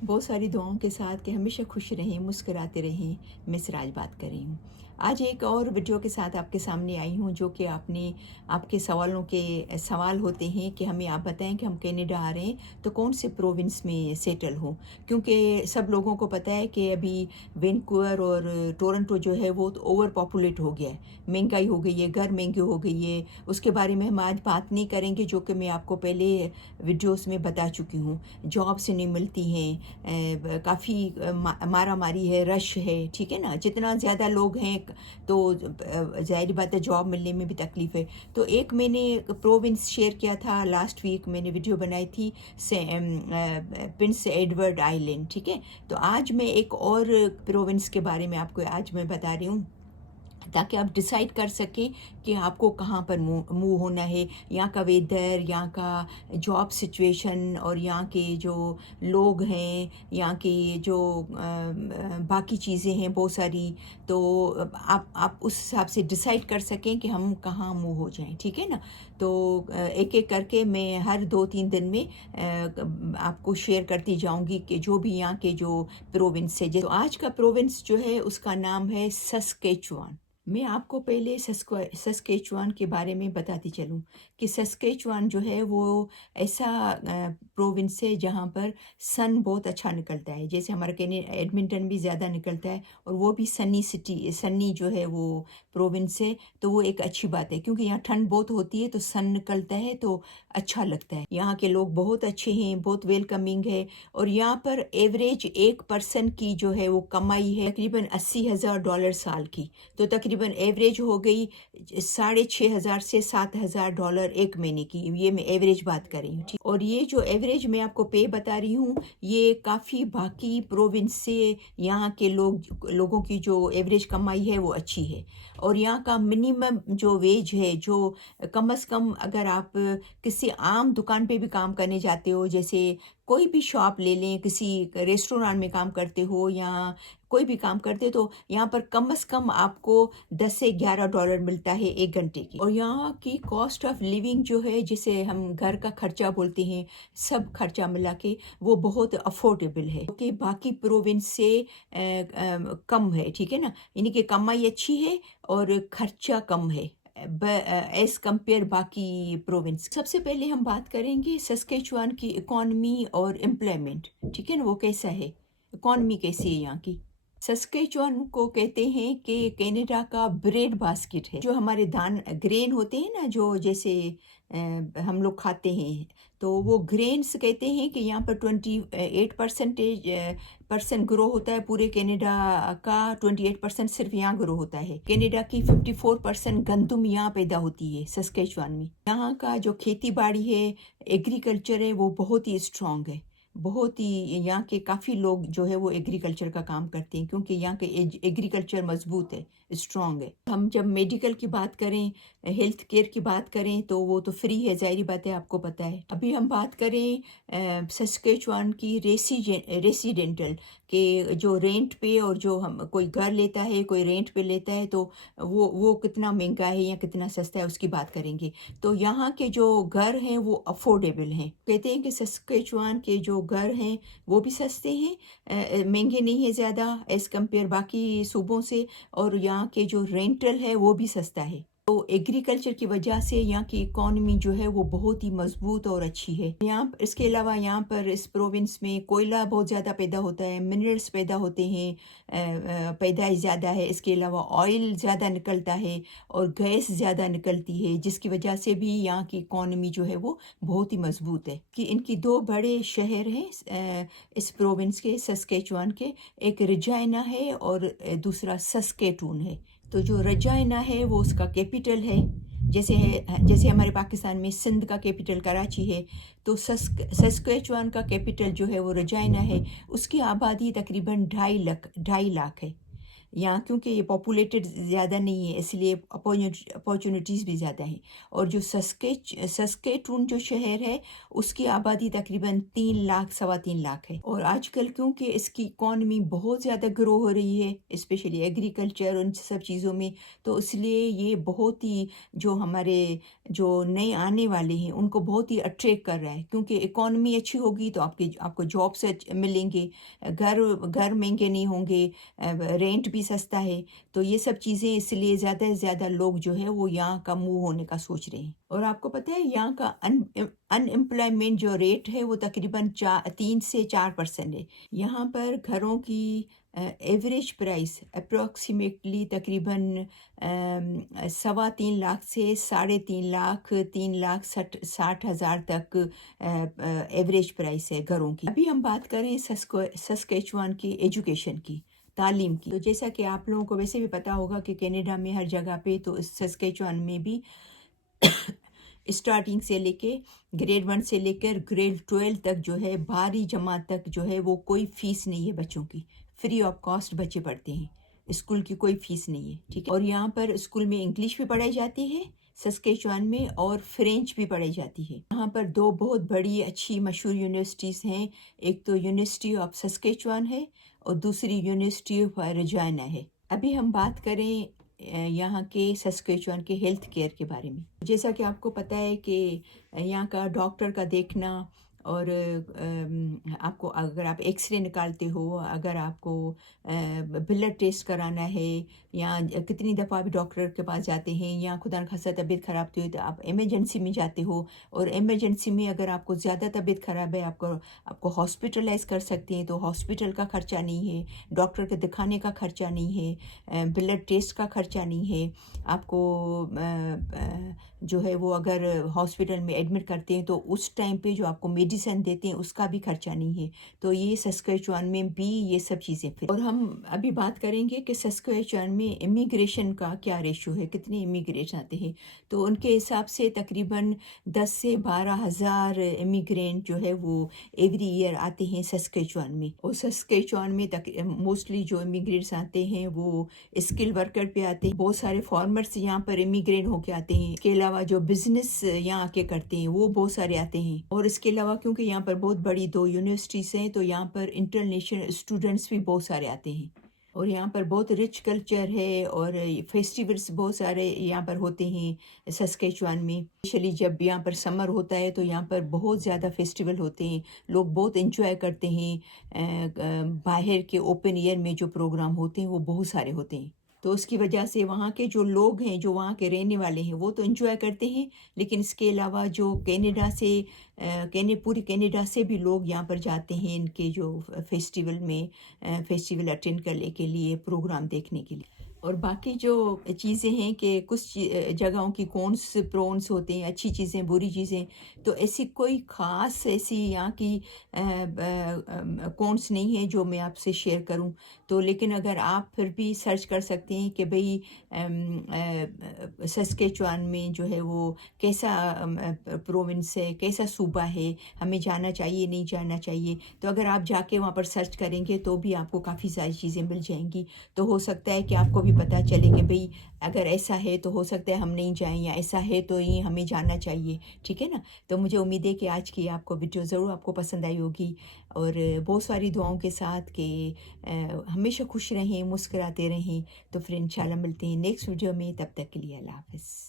बहुत सारी दुआओं के साथ कि हमेशा खुश रहें, मुस्कुराते रहें। मैं सिराज बात कर रही हूँ। आज एक और वीडियो के साथ आपके सामने आई हूँ, जो कि आपके सवालों के सवाल होते हैं कि हमें आप बताएं कि हम कनाडा आ रहे हैं तो कौन से प्रोविंस में सेटल हों। क्योंकि सब लोगों को पता है कि अभी वैंकूवर और टोरंटो जो है वो तो ओवर पॉपुलेट हो गया है, महंगाई हो गई है, घर महंगी हो गई है। उसके बारे में हम आज बात नहीं करेंगे, जो कि मैं आपको पहले वीडियोस में बता चुकी हूँ। जॉब्स नहीं मिलती हैं, काफ़ी मारा मारी है, रश है, ठीक है ना। जितना ज़्यादा लोग हैं तो ज़ाहिर बात है जॉब मिलने में भी तकलीफ़ है। तो एक मैंने प्रोविंस शेयर किया था, लास्ट वीक मैंने वीडियो बनाई थी प्रिंस एडवर्ड आइलैंड, ठीक है। तो आज मैं एक और प्रोविंस के बारे में आपको आज मैं बता रही हूँ, ताकि आप डिसाइड कर सकें कि आपको कहाँ पर मूव होना है। यहाँ का वेदर, यहाँ का जॉब सिचुएशन और यहाँ के जो लोग हैं, यहाँ की जो बाकी चीज़ें हैं बहुत सारी, तो आप उस हिसाब से डिसाइड कर सकें कि हम कहाँ मूव हो जाएं, ठीक है ना। तो एक एक करके मैं हर 2-3 दिन में आपको शेयर करती जाऊंगी कि जो भी यहाँ के जो प्रोविंस है। तो आज का प्रोविंस जो है उसका नाम है सस्केचुआन। मैं आपको पहले सस्केचुआन के बारे में बताती चलूं कि सस्केचुआन जो है वो ऐसा प्रोविंस है जहाँ पर सन बहुत अच्छा निकलता है। जैसे हमारे कहने एडमिंटन भी ज़्यादा निकलता है, और वो भी सन्नी जो है वो प्रोविंस है। तो वो एक अच्छी बात है, क्योंकि यहाँ ठंड बहुत होती है तो सन निकलता है तो अच्छा लगता है। यहाँ के लोग बहुत अच्छे हैं, बहुत वेलकमिंग है। और यहाँ पर एवरेज एक पर्सन की जो है वो कमाई है तकरीबन $80,000 साल की। तो तकरीबन एवरेज हो गई $6,500 से $7,000 एक महीने की। ये मैं एवरेज बात कर रही हूँ, ठीक। और ये जो एवरेज मैं आपको पे बता रही हूँ, ये काफ़ी बाकी प्रोविंस से यहाँ के लोगों की जो एवरेज कमाई है वो अच्छी है। और यहाँ का मिनिमम जो वेज है, जो कम से कम अगर आप किसी आम दुकान पे भी काम करने जाते हो, जैसे कोई भी शॉप ले लें, किसी रेस्टोरेंट में काम करते हो या कोई भी काम करते, तो यहाँ पर कम से कम आपको $10 से $11 मिलता है एक घंटे की। और यहाँ की कॉस्ट ऑफ लिविंग जो है, जिसे हम घर का खर्चा बोलते हैं, सब खर्चा मिला के वो बहुत अफोर्डेबल है, कि बाकी प्रोविंस से कम है, ठीक है ना। यानी कि कमाई अच्छी है और खर्चा कम है एज कंपेयर बाकी प्रोविंस। सबसे पहले हम बात करेंगे सस्केचुआन की इकॉनमी और एम्प्लॉयमेंट, ठीक है ना। वो कैसा है, इकॉनमी कैसी है यहाँ की। सस्केचुआन को कहते हैं कि कनाडा का ब्रेड बास्केट है। जो हमारे दान ग्रेन होते हैं ना, जो जैसे हम लोग खाते हैं, तो वो ग्रेन्स कहते हैं कि यहाँ पर 28% ग्रो होता है। पूरे कनाडा का 28% सिर्फ यहाँ ग्रो होता है। कनाडा की 54% गंदम यहाँ पैदा होती है सस्केचुआन में। यहाँ का जो खेती बाड़ी है, एग्रीकल्चर है, वो बहुत ही स्ट्रांग है। बहुत ही यहाँ के काफ़ी लोग जो है वो एग्रीकल्चर का काम करते हैं, क्योंकि यहाँ के एग्रीकल्चर मजबूत है, स्ट्रांग है। हम जब मेडिकल की बात करें, हेल्थ केयर की बात करें, तो वो तो फ्री है, ज़ाहिर बात है, आपको पता है। अभी हम बात करें सस्केचुआन की रेसिडेंटल के, जो रेंट पे, और जो हम कोई घर लेता है, कोई रेंट पे लेता है, तो वो कितना महंगा है या कितना सस्ता है उसकी बात करेंगे। तो यहाँ के जो घर हैं वो अफोर्डेबल हैं। कहते हैं कि सस्केचुआन के जो घर हैं वो भी सस्ते हैं, महंगे नहीं है ज़्यादा एज़ कम्पेयर बाकी सूबों से। और यहाँ के जो रेंटल है वो भी सस्ता है। तो एग्रीकल्चर की वजह से यहाँ की इकॉनमी जो है वो बहुत ही मजबूत और अच्छी है। इसके अलावा यहाँ पर इस प्रोविंस में कोयला बहुत ज़्यादा पैदा होता है, मिनरल्स पैदा होते हैं, पैदाइश ज़्यादा है। इसके अलावा ऑयल ज़्यादा निकलता है और गैस ज़्यादा निकलती है, जिसकी वजह से भी यहाँ की इकॉनमी जो है वो बहुत ही मजबूत है। कि इनकी 2 बड़े शहर हैं इस प्रोविंस के, सस्केचुआन के। एक रेजिना है और दूसरा सस्केटून है। तो जो रेजिना है वो उसका कैपिटल है, जैसे हमारे पाकिस्तान में सिंध का कैपिटल कराची है, तो सस्केचुआन का कैपिटल जो है वो रेजिना है। उसकी आबादी तकरीबन 2.5 लाख है। यहाँ क्योंकि ये पॉपुलेटेड ज़्यादा नहीं है, इसलिए अपॉर्चुनिटीज़ भी ज़्यादा हैं। और जो सस्केटून जो शहर है, उसकी आबादी तकरीबन 3 लाख, सवा 3 लाख है। और आजकल क्योंकि इसकी इकॉनमी बहुत ज़्यादा ग्रो हो रही है, स्पेशली एग्रीकल्चर उन सब चीज़ों में, तो इसलिए ये बहुत ही जो हमारे जो नए आने वाले हैं उनको बहुत ही अट्रैक्ट कर रहा है, क्योंकि इकॉनमी अच्छी होगी तो आपको जॉब्स मिलेंगे, घर घर महंगे नहीं होंगे, रेंट भी सस्ता है। तो ये सब चीज़ें इसलिए ज़्यादा से ज़्यादा लोग जो है वो यहाँ का मूव होने का सोच रहे हैं। और आपको पता है यहाँ का अनएम्प्लॉयमेंट जो रेट है वो तकरीबन 3 से 4% है। यहाँ पर घरों की एवरेज प्राइस अप्रॉक्सीमेटली तकरीबन सवा 3 लाख से 3.5 लाख, 3,60,000 तक एवरेज प्राइस है घरों की। अभी हम बात करें सस्केचुआन की एजुकेशन की, तालीम की। तो जैसा कि आप लोगों को वैसे भी पता होगा कि कनाडा में हर जगह पे, तो सस्केचुआन में भी स्टार्टिंग से लेके ग्रेड 1 से लेकर ग्रेड 12 तक जो है, 12वीं जमात तक जो है वो कोई फ़ीस नहीं है बच्चों की, फ्री ऑफ कॉस्ट बच्चे पढ़ते हैं, स्कूल की कोई फ़ीस नहीं है, ठीक है। और यहाँ पर स्कूल में इंग्लिश भी पढ़ाई जाती है सस्केचुआन में, और फ्रेंच भी पढ़ाई जाती है। यहाँ पर 2 बहुत बड़ी अच्छी मशहूर यूनिवर्सिटीज़ हैं, एक तो यूनिवर्सिटी ऑफ सस्केचुआन है और दूसरी यूनिवर्सिटी ऑफ रेजिना है। अभी हम बात करें यहाँ के सस्केचुआन के हेल्थ केयर के बारे में। जैसा कि आपको पता है कि यहाँ का डॉक्टर का देखना, और आपको अगर आप एक्सरे निकालते हो, अगर आपको ब्लड टेस्ट कराना है, या कितनी दफ़ा भी डॉक्टर के पास जाते हैं, या खुदा न खास्ता तबीयत ख़राब होती है तो आप इमरजेंसी में जाते हो, और इमरजेंसी में अगर आपको ज़्यादा तबीयत ख़राब है, आपको हॉस्पिटलाइज कर सकते हैं, तो हॉस्पिटल का ख़र्चा नहीं है, डॉक्टर के दिखाने का ख़र्चा नहीं है, ब्लड टेस्ट का ख़र्चा नहीं है। आपको जो है वो अगर हॉस्पिटल में एडमिट करते हैं तो उस टाइम पे जो आपको मेडिसिन देते हैं उसका भी खर्चा नहीं है। तो ये सस्केचुआन में भी ये सब चीज़ें फिर। और हम अभी बात करेंगे कि सस्केचुआन में इमिग्रेशन का क्या रेशो है, कितने इमिग्रेशन आते हैं। तो उनके हिसाब से तकरीबन 10 से 12 हज़ार इमिग्रेंट जो है वो एवरी ईयर आते हैं सस्केचुआन में। और सस्केचुआन में मोस्टली जो इमिग्रेंट्स आते हैं वो स्किल वर्कर पे आते हैं। बहुत सारे फार्मर्स यहाँ पर इमिग्रेंट होके आते हैं। इसके अलावा जो बिजनेस यहाँ आके करते हैं वो बहुत सारे आते हैं। और इसके अलावा क्योंकि यहाँ पर बहुत बड़ी 2 यूनिवर्सिटीज़ हैं, तो यहाँ पर इंटरनेशनल स्टूडेंट्स भी बहुत सारे आते हैं। और यहाँ पर बहुत रिच कल्चर है, और फेस्टिवल्स बहुत सारे यहाँ पर होते हैं सस्केचुआन में। स्पेशली जब यहाँ पर समर होता है तो यहाँ पर बहुत ज़्यादा फेस्टिवल होते हैं, लोग बहुत एंजॉय करते हैं। बाहर के ओपन एयर में जो प्रोग्राम होते हैं वो बहुत सारे होते हैं। तो उसकी वजह से वहाँ के जो लोग हैं, जो वहाँ के रहने वाले हैं, वो तो एंजॉय करते हैं, लेकिन इसके अलावा जो कनाडा से पूरी कनाडा से भी लोग यहाँ पर जाते हैं इनके जो फेस्टिवल अटेंड करने के लिए, प्रोग्राम देखने के लिए। और बाकी जो चीज़ें हैं कि कुछ जगहों की कॉन्स प्रोन्स होते हैं, अच्छी चीज़ें, बुरी चीज़ें, तो ऐसी कोई ख़ास ऐसी यहाँ की कॉन्स नहीं है जो मैं आपसे शेयर करूं। तो लेकिन अगर आप फिर भी सर्च कर सकते हैं कि भाई सस्केचुआन में जो है वो कैसा प्रोविंस है, कैसा सूबा है, हमें जाना चाहिए नहीं जाना चाहिए। तो अगर आप जाके वहाँ पर सर्च करेंगे तो भी आपको काफ़ी सारी चीज़ें मिल जाएंगी। तो हो सकता है कि आपको भी पता चले कि भाई अगर ऐसा है तो हो सकता है हम नहीं जाएं, या ऐसा है तो ये हमें जाना चाहिए, ठीक है ना। तो मुझे उम्मीद है कि आज की आपको वीडियो ज़रूर आपको पसंद आई होगी, और बहुत सारी दुआओं के साथ कि हमेशा खुश रहें, मुस्कुराते रहें। तो फिर इंशाल्लाह मिलते हैं नेक्स्ट वीडियो में, तब तक के लिए अल्लाह हाफ़िज़।